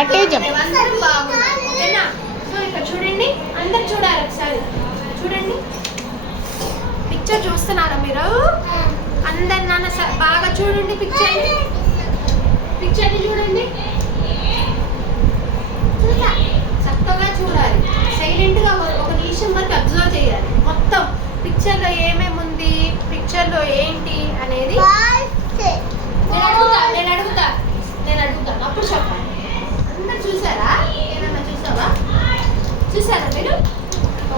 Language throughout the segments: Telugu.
అందరూ బాగున్నారు ఓకేనా. సో ఇక్కడ చూడండి, అందరు చూడాలి ఒకసారి చూడండి. పిక్చర్ చూస్తున్నారా మీరు అందరు? నాన్న బాగా చూడండి పిక్చర్ని చూడండి, చక్కగా చూడాలి, సైలెంట్గా ఒక నిమిషం వరకు అబ్జర్వ్ చేయాలి. మొత్తం పిక్చర్లో ఏమేమి ఉంది, పిక్చర్లో ఏంటి అనేది నేను అడుగుతా అప్పుడు చెప్పాలి. అందరు చూసారా? ఏమన్నా చూసారా మీరు?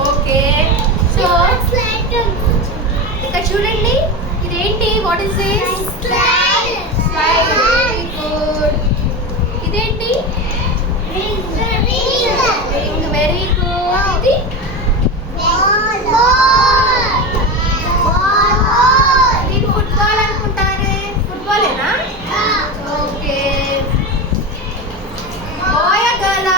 ఓకే. సో ఇక్కడ చూడండి, ఇదేంటి? What is this? Slide. Very good. ఇదేంటి? రింగ్. Very good. ఇది ఇది ఫుట్బాల్ అనుకుంటారే, ఫుట్బాలేనా? ఓకే. Boy girl?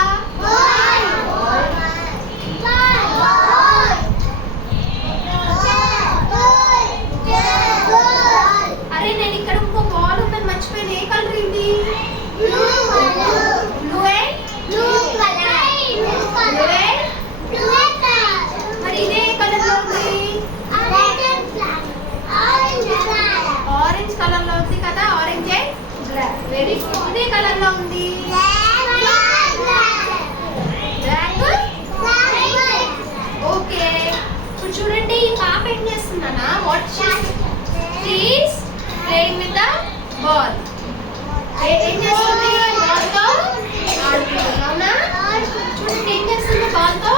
అరే నేను ఇక్కడ ఇంకో బాల్ ఉందని మర్చిపోయాను. ఏ కలర్ ఇది? మరి ఇదే కలర్ లో ఉంది? ఆరెంజ్ కలర్ లో ఉంది కదా, ఆరెంజ్. Very good. ఇదే కలర్ లో ఉంది? ఓకే. ఇప్పుడు చూడండి, ఈ పాప ఏం చేస్తుందన్నా? What she's playing with the ball. ఏం చేస్తుంది? బాల్ తో ఆడుతుంది. అవునా? చూడండి ఏం చేస్తుంది బాల్ తో.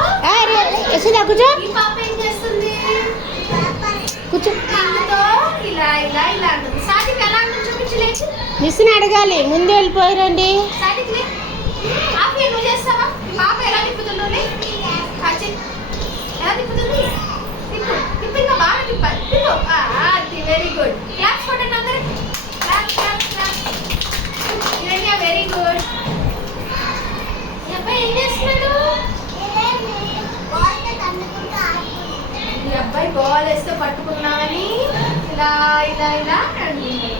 ఈ పాప ఏం చేస్తుంది? తో ఇలా ఇలా ఇలా అంటుంది. సాటికి ఎలా అంటుంది చూపించలేదు? మిస్ని అడగాలి, ముందు వెళ్ళిపోయారండి. సాటికి నువ్వు చేస్తావా? పాప ఎలా తిప్పుతుందో ఎలా తిప్పుతుంది? తిప్పు ఇంకా బాగా తిప్పాలి. అది వెరీ గుడ్. క్లాప్స్ కొట్టండి అందరూ. Very good. ఈ అబ్బాయి ఏం చేస్తున్నాడు? ఈ అబ్బాయి బాల్ వేస్తే పట్టుకున్నామని ఇలా ఇలా ఇలా అంటున్నాడు.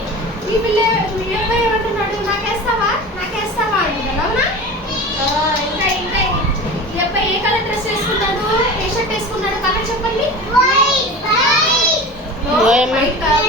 ఈ అబ్బాయి ఏమంటున్నాడు? నాకేస్తావా అంటున్నాడు. అవునా? ఇంకా ఈ అబ్బాయి ఏ కలర్ డ్రెస్ వేసుకున్నాడు? ఏ షర్ట్ వేసుకున్నాడు? కలర్ చెప్పండి. White colour.